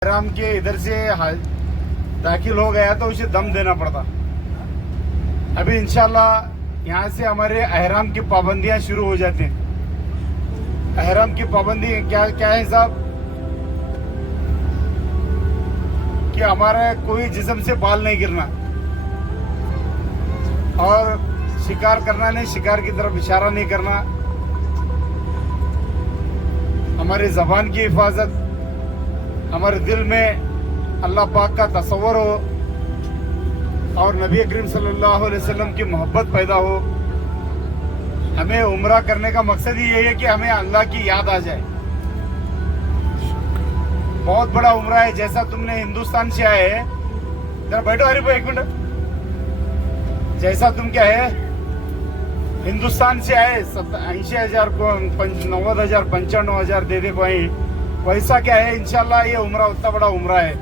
एहराम के इधर से दाखिल हो गया तो उसे दम देना पड़ता। अभी इंशाल्लाह यहाँ से हमारे एहराम की पाबंदियां शुरू हो जाती हैं। एहराम की पाबंदी क्या क्या है साहब, कि हमारा कोई जिस्म से बाल नहीं गिरना और शिकार करना नहीं, शिकार की तरफ इशारा नहीं करना, हमारी जबान की हिफाजत, हमारे दिल में अल्लाह पाक का तस्वर हो और नबी करीम सल्लल्लाहु अलैहि वसल्लम की मोहब्बत पैदा हो। हमें उम्रा करने का मकसद ही यही है कि हमें अल्लाह की याद आ जाए। बहुत बड़ा उम्रा है। जैसा तुमने हिंदुस्तान से आए, जरा बैठो हरी भाई एक मिनट। जैसा तुम क्या है हिंदुस्तान से आए 80,000 को 90,000 95,000 दे दे कोई, वैसा क्या है इंशाल्लाह ये उम्रा उतना बड़ा उम्रा है।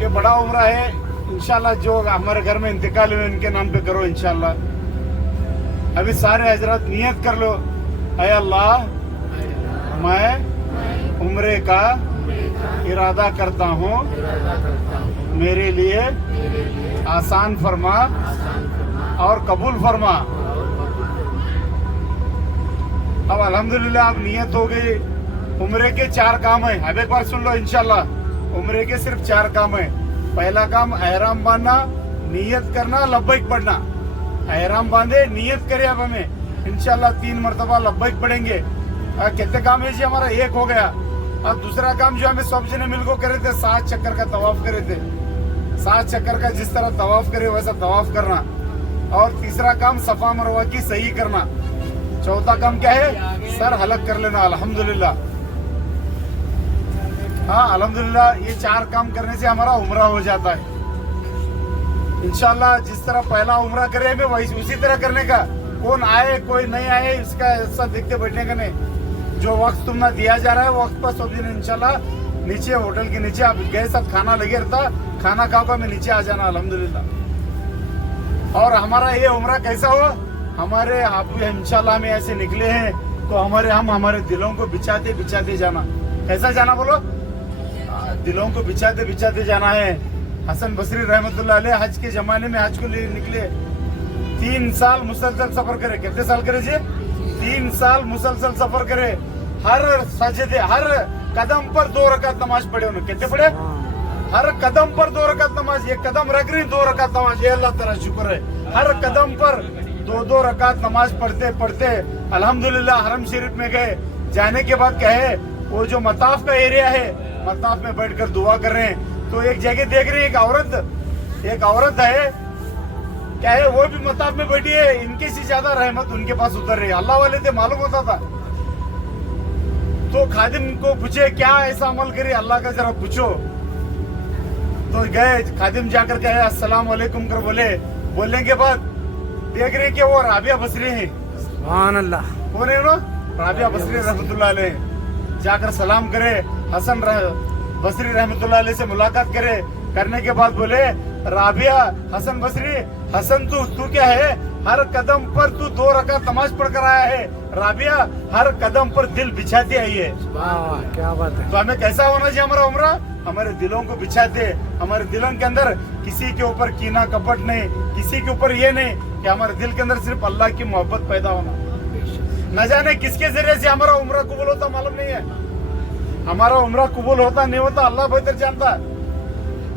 ये बड़ा उम्रा है इंशाल्लाह। जो हमारे घर में इंतकाल हुए उनके नाम पे करो इंशाल्लाह। अभी सारे हजरत नियत कर लो, ऐ अल्लाह मैं उम्रे का इरादा करता हूँ, मेरे लिए आसान फरमा और कबूल फरमा। अब अल्हम्दुलिल्लाह अब नियत हो गई। उम्रे के 4 काम है। अब एक बार सुन लो इंशाल्लाह। उम्रे के सिर्फ 4 काम है। पहला काम एहराम बांधना, नियत करना, लब्बैक पढ़ना। एहराम बांधे, नियत करे, अब हमें इंशाल्लाह 3 मरतबा लब्बैक पढ़ेंगे। कितने काम है जी हमारा? एक हो गया। अब दूसरा काम जो हमें सब जने मिलकर करे थे, 7 चक्कर का तवाफ करे थे। 7 चक्कर का जिस तरह तवाफ करे वैसा तवाफ करना। और तीसरा काम सफा मरवा की सही करना। चौथा काम क्या है? सर हलक कर लेना। अल्हम्दुलिल्लाह, हाँ अल्हम्दुलिल्लाह, ये 4 काम करने से हमारा उम्रा हो जाता है इंशाल्लाह। जिस तरह पहला उम्रा करे हमें वही उसी तरह करने का। कौन आए कोई नहीं आए इसका ऐसा देखते बैठने का नहीं। जो वक्त तुमने दिया जा रहा है वक्त पर सब दिन इंशाल्लाह नीचे होटल के नीचे आप गए, सब खाना लगे रहता, खाना खाओ मैं नीचे आ जाना अल्हम्दुलिल्लाह। और हमारा ये उम्रा कैसा हो, हमारे आप इंशाल्लाह में ऐसे निकले हैं तो हमारे दिलों को बिछाते बिछाते जाना। कैसा जाना बोलो? दिलों को बिछाते बिछाते जाना है। हसन बसरी रहमतुल्लाह अलैह हज के जमाने में हज को ले निकले, 3 साल मुसलसल सफर करे। कितने साल करे जी? 3 साल मुसलसल सफर करे। हर सजदे, हर कदम पर 2 रकात नमाज पढ़े उन्होंने। कितने पढ़े? हर कदम पर 2 रकात नमाज। एक कदम रख रही 2 रकात नमाज। ये अल्लाह तेरा शुक्र है। हर कदम पर 2-2 रकात नमाज पढ़ते पढ़ते अल्हम्दुलिल्लाह हरम शरीफ में गए। जाने के बाद क्या है, वो जो मताफ का एरिया है, मताफ में बैठकर दुआ कर रहे हैं। तो एक जगह देख रहे हैं, एक औरत है, क्या है, वो भी मताफ में बैठी है। इनके से ज्यादा रहमत उनके पास उतर रही है। अल्लाह वाले थे, मालूम होता था। तो खादिम को पूछे क्या ऐसा अमल करे, अल्लाह का जरा पूछो। तो गए, खादिम जाकर कहे अस्सलाम वालेकुम कर बोलने के बाद देख रहे कि वो राबिया बसरी है। सुभान अल्लाह। कौन है वो? राबिया बसरी रहमतुल्लाह अलैह। जाकर सलाम करे, हसन बसरी रहमतुल्लाह अलैह से मुलाकात करने के बाद बोले राबिया, हसन बसरी, हसन तू क्या है, हर कदम पर तू 2 रकात नमाज पढ़ कर आया है। राबिया हर कदम पर दिल बिछाती आई है। क्या बात है। तो हमें कैसा होना चाहिए हमारा उम्रा? हमारे दिलों को बिछाते, हमारे दिलों के अंदर किसी के ऊपर कीना कपट नहीं, किसी के ऊपर ये नहीं, कि हमारे दिल के अंदर सिर्फ अल्लाह की मोहब्बत पैदा होना। न जाने किसके जरिए से हमारा उम्रा कबूल होता मालूम नहीं है। हमारा उम्रा कबूल होता नहीं होता अल्लाह बेहतर जानता,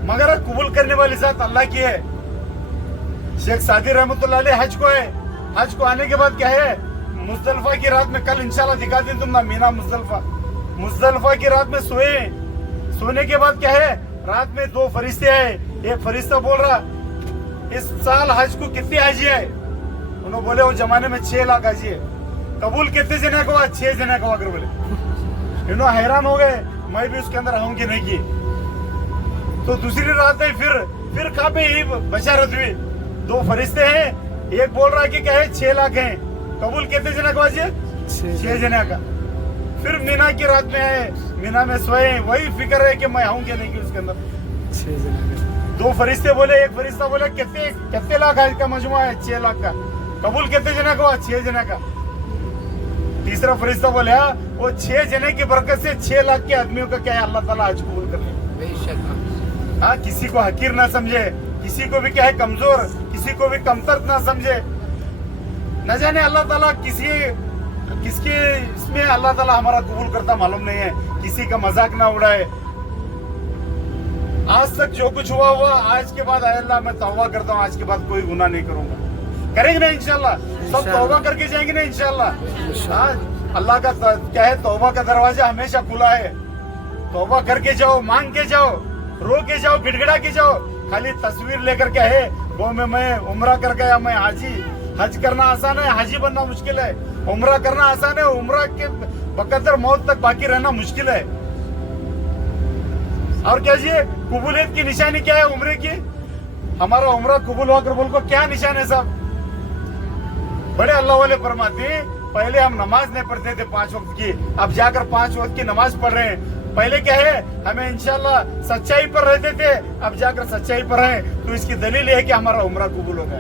मगर कबूल करने वाली जात अल्लाह की है। शेख सादी रहमतुल्लाह अलैह हज को है। हज को आने के बाद क्या है, मुजदलिफा की रात में, कल इंशाल्लाह दिखा दी तुम ना मीना मुजदलिफा की रात में सोने के बाद क्या है, रात में 2 फरिश्ते आए। एक फरिश्ता बोल रहा इस साल हज को कितने हाजी है? उन्होंने बोले वो जमाने में 6 लाख हाजी है। कबूल कितने जने को? 6 जने को अगर बोले। इन्होंने हैरान हो गए, मैं भी उसके अंदर आऊंगी नहीं की। तो दूसरी रात है, फिर कहाँ पे ही बशारत हुई। 2 फरिश्ते हैं, एक बोल रहा है कि क्या है 6 लाख है। कबूल कितने जने को? 6 जने का। फिर मीना की रात में आए, मीना में सोए, वही फिक्र है कि मैं आऊंगी नहीं की उसके अंदर। 6 जने 2 फरिश्ते बोले, एक फरिश्ता बोले कितने लाख आज का मजमुआ है? 6 लाख का। कबूल कितने जना को? 6 जना का। तीसरा फरिश्ता बोले हाँ, वो 6 जने की बरकत से 6 लाख के आदमियों का क्या है अल्लाह ताला आज कबूल कर ले। बेशक। हाँ, किसी को हकीर ना समझे, किसी को भी क्या है कमजोर, किसी को भी कमतर ना समझे। न जाने अल्लाह ताला किसके इसमें अल्लाह ताला हमारा कबूल करता मालूम नहीं है। किसी का मजाक ना उड़ाए। आज तक जो कुछ हुआ आज के बाद अल्लाह मैं तौबा करता हूँ, आज के बाद कोई गुनाह नहीं करूंगा। करेंगे ना इंशाल्लाह, सब तौबा करके जाएंगे ना इंशाल्लाह। हाँ, अल्लाह का क्या है, तौबा का दरवाजा हमेशा खुला है। तौबा करके जाओ, मांग के जाओ, रो के जाओ, गिड़गिड़ा के जाओ। खाली तस्वीर लेकर क्या है वो में मैं उम्रा कर गया, मैं हाजी। हज करना आसान है, हाजी बनना मुश्किल है। उम्रा करना आसान है, उम्रा के बकदर मौत तक बाकी रहना मुश्किल है। और क्या जी, कबूलियत की निशानी क्या है उम्रे की? हमारा उम्रा कबूल हुआ कर बोल को क्या निशान है साहब? बड़े अल्लाह वाले फरमाते हैं, पहले हम नमाज नहीं पढ़ते थे 5 वक्त की, अब जाकर 5 वक्त की नमाज पढ़ रहे हैं। पहले क्या है, हमें इंशाल्लाह सच्चाई पर रहते थे, अब जाकर सच्चाई पर हैं। तो इसकी दलील है कि हमारा उम्रा कबूल हो गया।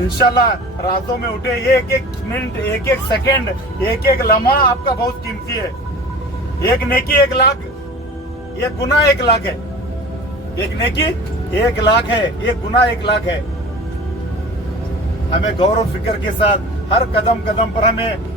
इंशाल्लाह रातों में उठे, एक एक मिनट, एक एक सेकंड, एक एक लम्हा आपका बहुत कीमती है। एक नेकी 1 लाख, एक गुनाह 1 लाख है। एक नेकी 1 लाख है, एक गुनाह 1 लाख है। हमें गौरव फिक्र के साथ हर कदम कदम पर हमें